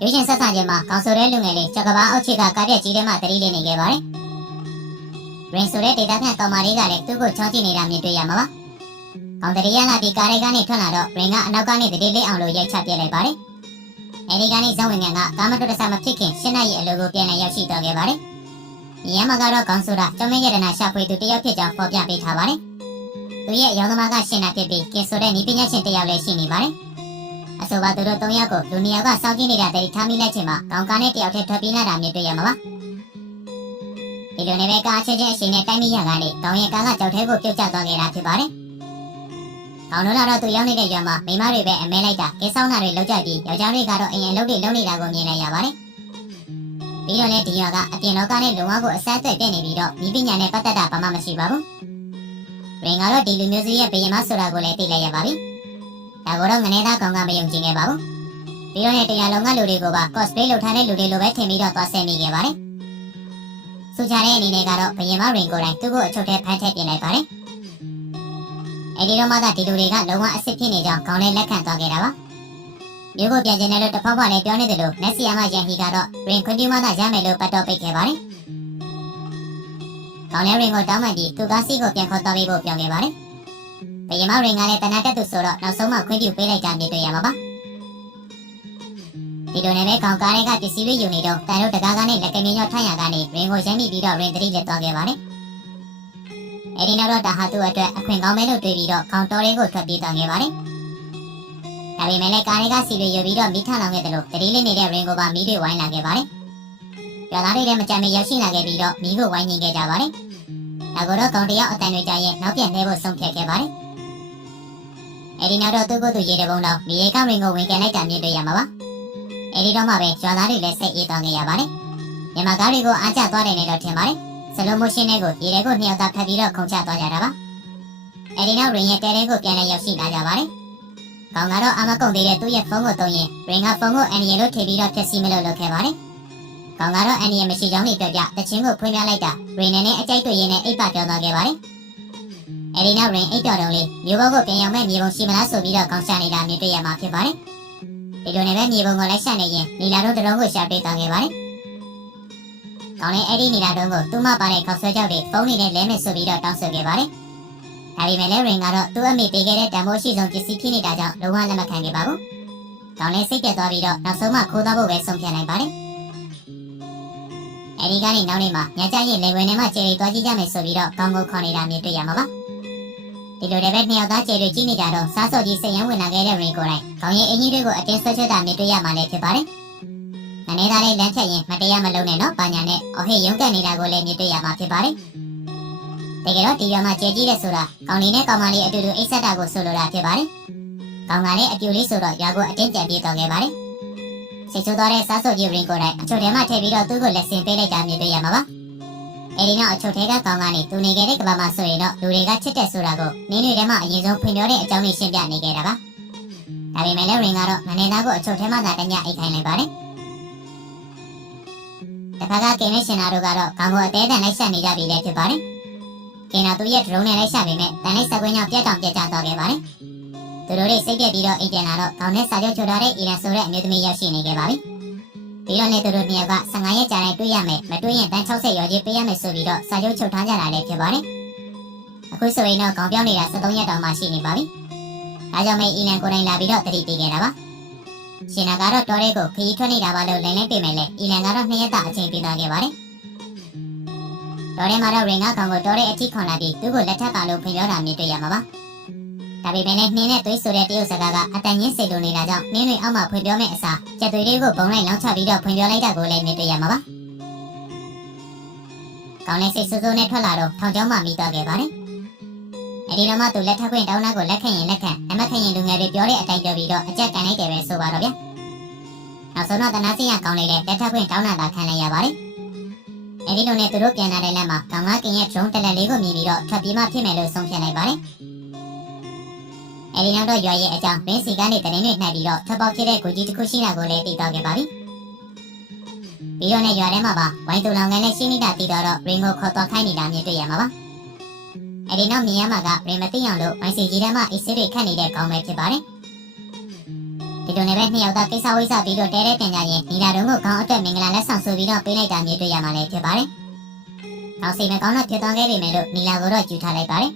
ရွေးရှင်ဆက်ဆံခြင်းမှာကောင်ဆိုတဲ့လူငယ်လေးချက်ကဘာအောက်ချစ်ကကားပြက်ကြီးထဲမှာတတိလေးနေခဲ့ပါတယ်။ရင်ဆိုတဲ့ဒေတာခန့်ကောင်မလေးကလည်းသူ့ကိုချောင်းကြည့်နေတာမြင်တွေ့ရမှာပါ။ကောင်တရီရလာပြီးကားလေးကနေထွက်လာတော့ရင်ကအနောက်ကနေတတိလေးအောင်လို့ရိုက်ချပြလိုက်ပါတယ်။အဲဒီကနေဇောင်းဝင်ငန်းကကားမတော်တဆမဖြစ်ခင်ရှင်းနိုင်ရဲ့အလိုကိုပြန်လည်ရောက်ရှိသွားခဲ့ပါတယ်။ဒီရမကတော့ကောင်ဆိုတာကျောင်းမရတနာရှာဖွေသူတယောက်ဖြစ်ကြောင်းဖော်ပြပေးထားပါတယ်။သူရဲ့ရောင်းသမားကရှင်းတာဖြစ်ပြီးကင်ဆိုတဲ့ဤပညာရှင်တယောက်လည်းရှိနေပါတယ်။အဆိုပါသူတို့၃ယောက်ကိုလူနေရာကစောင့်ကြည့်နေတာတည်းထားမိလိုက်ချိန်မှာကောင်ကားနဲ့တယောက်တည်းထွက်ပြေးလာတာမြင်တွေ့ရမှာပါဒီလိုနဲ့ပဲကားချက်ချင်းအချိန်နဲ့တိုက်မိရကနေကောင်ရဲ့ကားကကြောက်ထဲကိုပြုတ်ကျသွားခဲ့တာဖြစ်ပါတယ်ကောင်တို့ကတော့သူရောက်နေတဲ့ရွာမှာမိမတွေပဲအမဲလိုက်တာကဲဆောင်တာတွေလောက်ကြပြီးယောက်ျားတွေကတော့အရင်အလုပ်တွေလုပ်နေတာကိုမြင်လိုက်ရပါတယ်ပြီးတော့လည်းဒီရွာကအပြင်လောကနဲ့လုံဝကိုအဆက်အသွယ်ပြည့်နေပြီးတော့ဤပညာနဲ့ပတ်သက်တာဘာမှမရှိပါဘူးရင်ကတော့ဒီလူမျိုးစုရဲ့ဘယင်မဆိုတာကိုလည်းသိလိုက်ရပါပြီဒါကတော့ငနေသားကောင်ကမယုံကြည်ခဲ့ပါဘူးပြီးတော့တရားလုံးကလူတွေကိုပါ cosplay လုပ်ထားတဲ့လူတွေလိုပဲထင်ပြီးတော့သွားဆဲမိခဲ့ပါတယ်စူချတဲ့အနေနဲ့ကတော့ဘယင်မရင်ကိုယ်တိုင်သူ့ကိုအချုပ်ထဲဖမ်းထည့်ပြင်လိုက်ပါတယ်အဲဒီတော့မှသာဒီလူတွေကလုံးဝအစ်စ်ဖြစ်နေကြောင်းခေါင်းလေးလက်ခံသွားခဲ့တာပါမျိုးကိုပြန်ကျင်တယ်လို့တဖောက်ဖောက်လည်းပြောနေတယ်လို့နက်ဆီယာမရန်ဟီကတော့ရင်ခွင့်ပြုမှသာရမယ်လို့ပတ်တော်ပိတ်ခဲ့ပါတယ်ခေါင်းလေးရင်ကိုတောင်းမှန်ပြီးသူကစီကိုပြန်ခေါ်တော်ပြီးဖို့ပြောခဲ့ပါတယ်ဘယင်မရင်ကလည်းတနာတက်သူဆိုတော့နောက်ဆုံးမှခွင့်ပြုပေးလိုက်ကြမြင်တွေ့ရမှာပါဒီလိုနဲ့ပဲကောင်ကားတွေကပစ္စည်းတွေယူနေတော့တန်တို့တကားကနေလက်ကင်းညော့ထိုင်ရကနေရင်ကိုရိုက်မိပြီးတော့ရင်တတိလက်သွားခဲ့ပါတယ်အဲဒီနောက်တော့တာဟာသူ့အတွက်အခွင့်ကောင်းမဲလို့တွေးပြီးတော့ကောင်တော်လေးကိုထွက်ပြေးသွားခဲ့ပါတယ်ဒါပေမဲ့လည်းကားတွေကစီတွေယူပြီးတော့မိထလောင်ခဲ့တယ်လို့တတိလေးနေတဲ့ရင်ကိုပါမိတွေဝိုင်းလာခဲ့ပါတယ်ရွာသားတွေလည်းမကြမ်းမရောက်ရှိလာခဲ့ပြီးတော့မိကိုဝိုင်းနေခဲ့ကြပါတယ်ဒါကိုတော့ကောင်တယောက်အတန်တွေကြရင်နောက်ပြန်လှည့်ဖို့ဆုံးဖြတ်ခဲ့ပါတယ်အဲဒီနောက်တော့သူ့ကိုယ်သူရေတဘုံတော့မြေရိတ်ကောင်းရင်ကိုဝင်ကန်လိုက်တာမြင်တွေ့ရမှာပါအဲဒီတော့မှပဲရွာသားတွေလည်းစိတ်အေးသွားနေရပါတယ်မြန်မာကားတွေကိုအားကျသွားတယ်နဲ့တော့ထင်ပါတယ်စလိုမိုရှင်တွေကိုရေထဲကိုနှစ်ယောက်သားဖက်ပြီးတော့ခုန်ချသွားကြတာပါအဲဒီနောက်ရင်ရဲ့တဲတဲကိုပြန်လဲရောက်ရှိလာကြပါတယ်ကောင်ကတော့အာမကုန်သေးတဲ့သူ့ရဲ့ဖုန်းကိုသုံးရင်ရင်ကဖုန်းကိုအန်ရီလို့ထည့်ပြီးတော့ဖြည့်ဆည်းမလို့လုပ်ခဲ့ပါတယ်ကောင်ကတော့အန်ရီမရှိကြောင်းတွေတွေ့ပြတချင်းကိုဖွင့်ပြလိုက်တာရင်နဲ့အကြိုက်တွေ့ရင်နဲ့အိပ်ပပြောသွားခဲ့ပါတယ်အဲဒီနောက်ရင်အိပ်ပျော်တုံးလေးမျိုးဘောကိုပြန်ရောက်မဲ့မြေပုံရှိမလားဆိုပြီးတော့ကောင်းချနေတာမြင်တွေ့ရမှာဖြစ်ပါတယ်ဒီလိုနဲ့ပဲမြေပုံကိုလိုက်ရှာနေရင်နီလာတို့တလုံးကိုရှာတွေ့သွားခဲ့ပါတယ်ကောင်းလဲအဲ့ဒီနီလာတို့ကိုသူ့မပါတဲ့ခေါက်ဆွဲကြောက်တွေဖုန်းနေနဲ့လဲမယ်ဆိုပြီးတော့တောင်းဆိုခဲ့ပါတယ်ဒါပေမဲ့လည်းရင်ကတော့သူ့အမေပေးခဲ့တဲ့တန်ဖိုးရှိဆုံးပစ္စည်းဖြစ်နေတာကြောင့်လုံးဝလက်မခံခဲ့ပါဘူးကောင်းလဲစိတ်ပြတ်သွားပြီးတော့နောက်ဆုံးမှခိုးသွားဖို့ပဲဆုံးဖြတ်လိုက်ပါတယ်အဲဒီကနေနောက်နေ့မှာညကျရင်လေဝင်ထဲမှာကျေရီသွားကြည့်ကြမယ်ဆိုပြီးတော့ကောင်းကိုခေါ်နေတာမြင်တွေ့ရမှာပါဒီလိုလည်းပဲနှစ်ယောက်သားကျေတွေကြီးနေကြတော့စားစော်ကြီးစိတ်ရမ်းဝင်လာခဲ့တဲ့ရင်ကိုယ်တိုင်ခေါင်းရည်အင်ကြီးတွေကိုအတင်းဆွဲချတာမြင်တွေ့ရမှာလည်းဖြစ်ပါတယ်။ငနေသားလေးလမ်းဖြတ်ရင်မတရားမလုံးနဲ့နော်။ဘာညာနဲ့အဟေ့ရုံးကန်နေတာကိုလည်းမြင်တွေ့ရမှာဖြစ်ပါတယ်။တကယ်တော့ဒီရွာမှာကျေကြီးတဲ့ဆိုတာကောင်းလေးနဲ့ကောင်မလေးအတူတူအိတ်ဆက်တာကိုဆိုလိုတာဖြစ်ပါတယ်။ကောင်ကလည်းအပြူလေးဆိုတော့ရွာကိုအတင်းပြန်ပြေးတော့ခဲ့ပါတယ်။စိတ်ဆိုးသွားတဲ့စားစော်ကြီးရင်ကိုယ်တိုင်အချို့ထဲမှာထည့်ပြီးတော့သူ့ကိုလက်ဆင့်ပေးလိုက်တာမြင်တွေ့ရမှာပါ။အဲဒီနောက်အချုပ်ထဲကကောင်ကနေသူနေခဲ့တဲ့ကဘာမှာဆိုရင်တော့လူတွေကချစ်တဲ့ဆိုတာကိုနင်းတွေထဲမှာအရင်ဆုံးဖွင့်ပြောတဲ့အကြောင်းလေးရှင်းပြနေခဲ့တာပါ။ဒါပေမဲ့လည်းရင်ကတော့ငနေသားကိုအချုပ်ထဲမှာသာတညအိတ်ခိုင်းလိုက်ပါတယ်။တစ်ခါကကင်းနဲ့ရှင်နာတို့ကတော့ကောင်ကိုအသေးတန်လိုက်ရှာနေကြပြီလေဖြစ်ပါတယ်။ကင်းနာသူ့ရဲ့ဒရုန်းနဲ့လိုက်ရှာပေမဲ့တန်လိုက်ဆက်ကွင်းကြောင့်ပြတ်တောင်ပြတ်ကျသွားခဲ့ပါတယ်။သူတို့တွေစိတ်ပြက်ပြီးတော့အိတ်ပြန်လာတော့ကောင်နဲ့စာချုပ်ချိုထားတဲ့အီရန်ဆိုတဲ့အမျိုးသမီးရောက်ရှိနေခဲ့ပါပြီ။ဒီတော့လည်းသူတို့နှစ်ယောက်က15ရက်ကြာတိုင်းတွေ့ရမယ်မတွေ့ရင်တန်း60ရော်ကြီးပေးရမယ်ဆိုပြီးတော့စာချုပ်ချုပ်ထားကြတာလည်းဖြစ်ပါတယ်အခုဆိုရင်တော့ကောင်ပြောင်းနေတာ73ရက်တောင်မှရှိနေပါပြီဒါကြောင့်မဲအီလန်ကိုယ်တိုင်လာပြီးတော့တတိပေးခဲ့တာပါရှင်နာကတော့တော်ရဲကိုခရီးထွက်နေတာပါလို့လင်းလင်းပြင်မယ်လေအီလန်ကတော့2ရက်တာအချိန်ပေးသွားခဲ့ပါတယ်တော်ရဲမှာတော့ရင်ကကောင်ကိုတော်ရဲအထိခွန်လာပြီးသူ့ကိုလက်ထပ်ပါလို့ဖွင့်ပြောတာမြင်တွေ့ရမှာပါဒါပေမဲ့လည်းနှင်းနဲ့သွေးဆိုတဲ့တရုတ်စကားကအတန်ရင်းစိတ်လိုနေတာကြောင့်နှင်းတွေအောက်မှာဖွင့်ပြောမဲ့အစားကြက်သွေးလေးကိုပုံလိုက်လောင်းချပြီးတော့ဖွင့်ပြောလိုက်တာကိုလည်းမြင်တွေ့ရမှာပါ။ကောင်းလေးစိတ်ဆိုးဆိုးနဲ့ထွက်လာတော့ထောင်ချောင်းမှမိသွားခဲ့ပါတယ်။အဲဒီတော့မှသူလက်ထပ်ခွင့်တောင်းတာကိုလက်ခံရင်လက်ခံအမခံရင်လူငယ်တွေပြောတဲ့အတိုင်းပြောပြီးတော့အကြက်ကန်လိုက်တယ်ပဲဆိုပါတော့ဗျာ။နောက်ဆုံးတော့တနာစင်ရကောင်းလေးလည်းလက်ထပ်ခွင့်တောင်းတာသာခံလိုက်ရပါတယ်။အဲဒီလိုနဲ့သူတို့ပြန်လာတဲ့လမ်းမှာကောင်ကကင်ရဲ့ drone တလက်လေးကိုမြင်ပြီးတော့ထွက်ပြေးမှဖြစ်မယ်လို့ဆုံးဖြတ်လိုက်ပါတယ်။အဲဒီနောက်တော့ရွာရဲ့အကြောင်းရင်းစီကနေတရင်တွေနှိုက်ပြီးတော့ထပ်ပေါက်ဖြစ်တဲ့ကိုကြီးတစ်ခုရှိတာကိုလည်းသိသွားခဲ့ပါပြီ။ပြီးတော့နဲ့ရွာထဲမှာပါဝိုင်းတူလောင်ငန်းနဲ့ရှင်းနေတာသိတော့ရင်ကိုခေါ်သွားခိုင်းနေတာမြင်တွေ့ရမှာပါ။အဲဒီနောက်မြင်ရမှာကရင်မသိအောင်လို့ဝိုင်းစီကြီးထဲမှာအစ်စစ်တွေခတ်နေတဲ့ကောင်းပဲဖြစ်ပါတယ်။ ဒီလိုနဲ့ပဲနှစ်ယောက်သားကိစ္စဝိစ္စပြီးတော့တဲတဲပြန်ကြရင်နီလာတို့ကိုခေါင်းအတွက်မင်္ဂလာလက်ဆောင်ဆိုပြီးတော့ပေးလိုက်တာမျိုးတွေ့ရမှာလည်းဖြစ်ပါတယ်။နောက်စီမကောင်းတော့ဖြစ်သွားခဲ့ပြီမဲ့လို့နီလာကိုတော့ယူထားလိုက်ပါတယ်။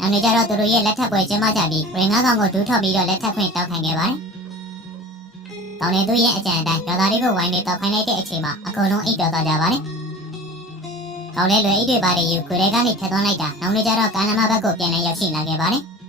နောက်နေ့ကျတော့သူတို့ရဲ့လက်ထပ်ပွဲကျင်းပကြပြီးရင်ငါးကောင်ကိုဒူးထောက်ပြီးတော့လက်ထပ်ခွင့်တောင်းခံခဲ့ပါတယ်။ကောင်းတဲ့သူရဲ့အကြံအတိုင်းဒေါ်လာလေးကိုဝိုင်းနေတောက်ခိုင်းလိုက်တဲ့အချိန်မှာအကုန်လုံးအိပ်ပျော်သွားကြပါတယ်။ကောင်းတဲ့လွယ်အိပ်တွေပါတယ်ယူခွေတွေကနေထက်သွန်းလိုက်တာနောက်နေ့ကျတော့ကာနမဘက်ကိုပြန်လည်ရောက်ရှိလာခဲ့ပါတယ်။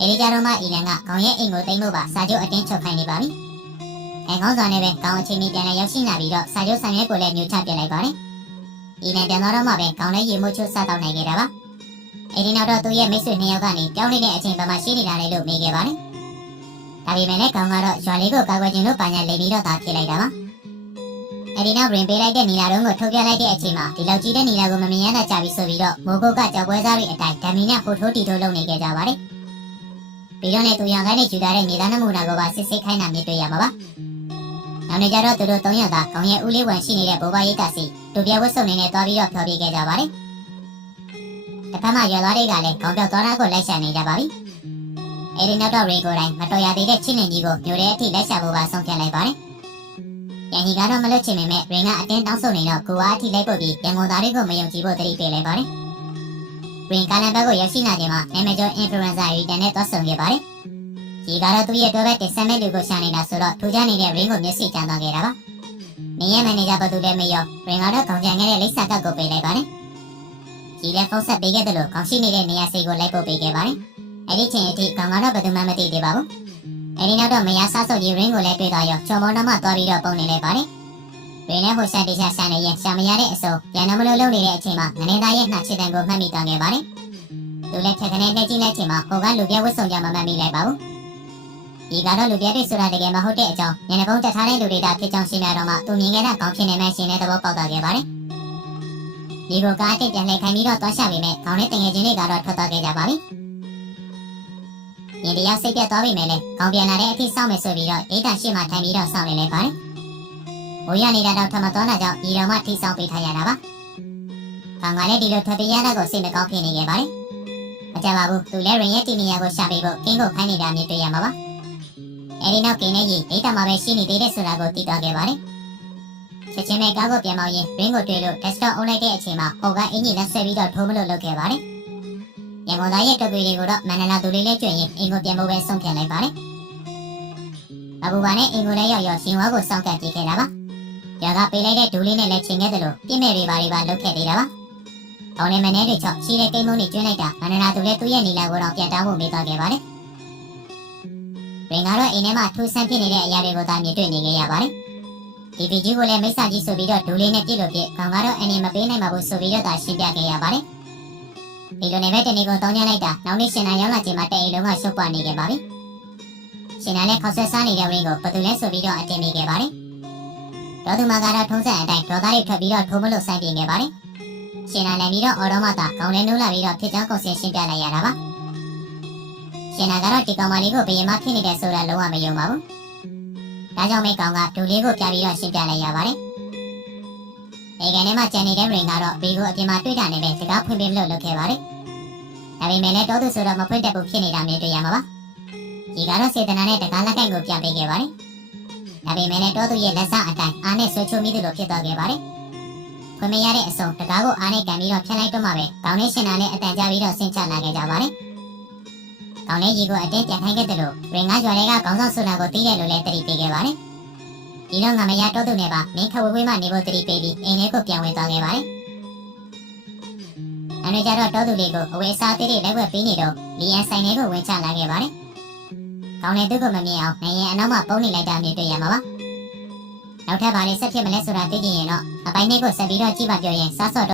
အဲဒီကြတော့မှအီလန်ကခေါင်းရဲ့အိမ်ကိုတိမ်ဖို့ပါစာချုပ်အတင်းချုပ်ခိုင်းနေပါပြီ။အဲခေါင်းဆောင်နဲ့ပဲခေါင်းအချင်းကြီးပြန်လည်ရောက်ရှိလာပြီးတော့စာချုပ်ဆောင်ရွက်ကိုလည်းမျိုးချပြလိုက်ပါတယ်။အီလန်ပြန်တော့မှပဲခေါင်းလေးရေမိုးချိုးစားတောက်နိုင်ခဲ့တာပါ။အဲဒီနောက်တော့သူ့ရဲ့မိတ်ဆွေနှစ်ယောက်ကနေပြောင်းနေတဲ့အချိန်မှရှိနေတာလေလို့မေးခဲ့ပါတယ်။ဒါပေမဲ့လည်းခေါင်းကတော့ရွာလေးကိုကာကွယ်ခြင်းလို့ပါညာလေပြီးတော့သာဖြစ်လိုက်တာပါ။အဲဒီနောက်ရင်ပေးလိုက်တဲ့နီလာတို့ကိုထုတ်ပြလိုက်တဲ့အချိန်မှာဒီလောက်ကြီးတဲ့နီလာကိုမမြင်ရတာကြပြီဆိုပြီးတော့မိုးကုတ်ကကြောက်ပွဲစားတွေအတိုင်းဓာမီနဲ့ဖိုထိုးတီထိုးလုပ်နေကြကြပါတယ်။ပြီးတော့လည်းသူရောင်ကနေယူထားတဲ့မြေသားနမူနာကိုပါစစ်ဆေးခိုင်းတာမြင်တွေ့ရမှာပါ။နောက်နေ့ကျတော့သူတို့၃ယောက်သာခေါင်းရဲ့ဦးလေးဝင်ရှိနေတဲ့ဘိုးဘရိတ်ကစီတူပြဝတ်စုံနေနဲ့တွားပြီးတော့ဖျော်ပြခဲ့ကြပါတယ်။တစ်ဖက်မှာရွာသားတွေကလည်းခေါင်းပြောက်သွားတာကိုလိုက်ရှာနေကြပါပြီ။အဲဒီနောက်တော့ရင်ကိုယ်တိုင်မတော်ရသေးတဲ့ချင်းလင်ကြီးကိုမျိုးတဲ့အထိလိုက်ရှာဖို့ပါဆုံးဖြတ်လိုက်ပါတယ်။ရန်ဟီကတော့မလွတ်ချင်ပေမဲ့ရင်ကအတင်းတောင်းဆိုနေတော့ကိုအားအထိလိုက်ပို့ပြီးရန်ကုန်သားတွေကိုမယုံကြည်ဖို့တတိပေးလိုက်ပါတယ်။ရင်ကာလန်ဘက်ကိုရောက်ရှိလာချိန်မှာနာမည်ကျော် influencer ရီတန်နဲ့တွတ်ဆုံခဲ့ပါတယ်။ဒီကတော့သူ့ရဲ့တွဲဘက်တင်ဆက်မဲ့လူကိုရှာနေတာဆိုတော့ထူးခြားနေတဲ့ရင်ကိုမျက်စိကျန်သွားခဲ့တာပါ။နေရမန်နေဂျာဘသူလည်းမရောရင်ကတော့ခေါင်းကြံခဲ့တဲ့လိပ်စာကတ်ကိုပေးလိုက်ပါတယ်။ဒီလည်းဖုန်းဆက်ပေးခဲ့တယ်လို့ခေါင်းရှိနေတဲ့နေရာစိတ်ကိုလိုက်ပို့ပေးခဲ့ပါတယ်။အဲ့ဒီချိန်အထိခေါင်းကတော့ဘယ်သူမှမသိသေးပါဘူး။အဲ့ဒီနောက်တော့မယားစားစုပ်ကြီးရင်ကိုလည်းတွေ့သွားရောချော်မောနှမသွားပြီးတော့ပုံနေလိုက်ပါတယ်။ရင်နဲ့ဟိုရှာတေချာရှာနေရင်ရှာမရတဲ့အစုံရန်နမလို့လုပ်နေတဲ့အချိန်မှာငနေသားရဲ့နှာချစ်တန်ကိုမှတ်မိသွားခဲ့ပါတယ်။သူလည်းထက်ကနေနှိပ်ကြည့်လိုက်ချိန်မှာဟိုကလူပြဝတ်စုံကြမမှတ်မိလိုက်ပါဘူး။ဒီကတော့လူပြတွေဆိုတာတကယ်မဟုတ်တဲ့အကြောင်းညနေကုန်းတက်ထားတဲ့လူတွေတာဖြစ်ကြောင်းရှင်းပြတော့မှသူမြင်ခဲ့တဲ့ကောင်းဖြစ်နေမှရှင်းတဲ့သဘောပေါက်သွားခဲ့ပါတယ်။ဒီကိုကားတစ်ပြန်လှည့်ခိုင်းပြီးတော့သွားရှာပေမဲ့ခေါင်းနဲ့တငယ်ချင်းတွေကတော့ထွက်သွားခဲ့ကြပါပြီ။ရင်တရားစိတ်ပြတ်သွားပြီမဲ့လေခေါင်းပြန်လာတဲ့အထိစောင့်မယ်ဆိုပြီးတော့အိတ်တန်ရှိမှထိုင်ပြီးတော့စောင့်နေလိုက်ပါတယ်။ဘိုးရနေတာတော့ထမတော်တာကြောင့်ဒီတော့မှထိဆောင်ပေးထားရတာပါ။ခေါင်းကလည်းဒီလိုထွက်ပြေးရတာကိုစိတ်မကောင်းဖြစ်နေခဲ့ပါတယ်။မကြပါဘူးသူလည်းရင်ရဲ့တီနီယာကိုရှာပေးဖို့ကင်းကိုခိုင်းနေတာမျိုးတွေ့ရမှာပါ။အဲဒီနောက်ကင်းနဲ့ကြီးအိတ်တမှာပဲရှိနေသေးတဲ့ဆိုတာကိုသိသွားခဲ့ပါတယ်။ချက်ချင်းပဲကားကိုပြန်မောင်းရင်ရင်းကိုတွေ့လို့ desktop အုပ်လိုက်တဲ့အချိန်မှာဟိုကအင်ဂျင်လက်ဆွဲပြီးတော့ထိုးမလို့လုပ်ခဲ့ပါတယ်။ရန်ကုန်သားရဲ့တော်တွေကိုတော့မန္တလာသူလေးလေးကျွင်ရင်အင်ကိုပြန်ဖို့ပဲဆုံးဖြတ်လိုက်ပါတယ်။အဘူဘာနဲ့အင်ကိုလည်းရောက်ရှင်ဝါကိုစောင့်ကပ်ကြည့်ခဲ့တာပါ။ရာကပေးလိုက်တဲ့ဒူးလေးနဲ့လည်းချိန်ခဲ့တယ်လို့ပြည့်မဲ့တွေပါလုပ်ခဲ့သေးတာပါ။ကောင်းလေးမနေတွေချော့ရှိတဲ့ကိန်းမုန်းတွေကျွန်းလိုက်တာမန္တလာသူလည်းသူ့ရဲ့နီလာကိုတော့ပြန်တောင်းဖို့မေးသွားခဲ့ပါတယ်။ရင်ကတော့အိမ်ထဲမှာထူးဆန်းဖြစ်နေတဲ့အရာတွေကိုသာမြင်တွေ့နေကြရပါတယ်။ဒီဗီဒီယိုကိုလည်းမိတ်ဆက်ကြီးဆိုပြီးတော့ဒူးလေးနဲ့ပြည့်လို့ပြည့်ကောင်ကတော့အနေမပေးနိုင်ပါဘူးဆိုပြီးတော့သာရှင်းပြခဲ့ရပါတယ်။ဒီလိုနဲ့ပဲတနေ့ကိုတောင်းကြလိုက်တာနောက်နေ့ရှင်နာရောက်လာချိန်မှာတဲ့အိမ်လုံးကရှုပ်ပွားနေခဲ့ပါပြီ။ရှင်နာလည်းခေါက်ဆွဲစားနေတဲ့ရင်းကိုဘသူလဲဆိုပြီးတော့အတင်မိခဲ့ပါတယ်။ဒေါ်သူမကတော့ထုံးစံအတိုင်းဒေါ်သားတွေထွက်ပြီးတော့ထိုးမလို့ဆိုင်ပြင်ခဲ့ပါတယ်။ရှင်နာလည်းပြီးတော့အော်တော်မသာကောင်းလဲနိုးလာပြီးတော့ဖြစ်ကြောင်းကုန်စင်ရှင်းပြလိုက်ရတာပါ။ရှင်နာကတော့ဒီကောင်မလေးကိုဘယင်မဖြစ်နေတဲ့ဆိုတာလုံးဝမယုံပါဘူး။ဒါကြောင့်မိကောင်ကဒူလေးကိုပြပြီးတော့ရှင်းပြလိုက်ရပါတယ်။ဒီကနေ့မှကြံနေတဲ့ရင်ကတော့ဘေးကိုအပြင်မှာတွေ့တာနဲ့ပဲစကားဖွင့်ပြလို့လုပ်ခဲ့ပါတယ်။ဒါပေမဲ့လည်းတော်သူဆိုတော့မဖွင့်တတ်ဘူးဖြစ်နေတာမျိုးတွေ့ရမှာပါ။ဒီကတော့စေတနာနဲ့တကားလက်ကင်ကိုပြပေးခဲ့ပါတယ်။ဒါပေမဲ့လည်းတော်သူရဲ့လက်စအတိုင်းအားနဲ့ဆွဲချိုးမိသလိုဖြစ်သွားခဲ့ပါတယ်။ဖွင့်မရတဲ့အစုံတကားကိုအားနဲ့ကန်ပြီးတော့ဖြတ်လိုက်တော့မှပဲကောင်းလေးရှင်နာနဲ့အတန်ကြပြီးတော့ဆင်းချလာခဲ့ကြပါတယ်။ကောင်းလေးကြီးကိုအတင်းပြန်ခိုင်းခဲ့တယ်လို့ရင်ကရွာတွေကကောင်းဆောင်ဆိုတာကိုသိတယ်လို့လည်းတတိပေးခဲ့ပါတယ်။ဒီတော့ငမရတော်သူနဲ့ပါမင်းခဝေးဝေးမှနေဖို့တတိပေးပြီးအိမ်လေးကိုပြန်ဝင်သွားခဲ့ပါတယ်။နောက်ကြတော့တော်သူလေးကိုအဝယ်စားသေးတဲ့လက်ဝက်ပေးနေတော့လီယန်ဆိုင်လေးကိုဝင်ချလာခဲ့ပါတယ်။ကောင်းလေးသူ့ကိုမမြင်အောင်နိုင်ရင်အနောက်မှာပုံနေလိုက်တာမျိုးတွေ့ရမှာပါ။နောက်ထပ်ပါလေဆက်ဖြစ်မလဲဆိုတာသိကြရင်တော့အပိုင်းလေးကိုဆက်ပြီးတော့ကြည့်ပါပြောရင်စားစော့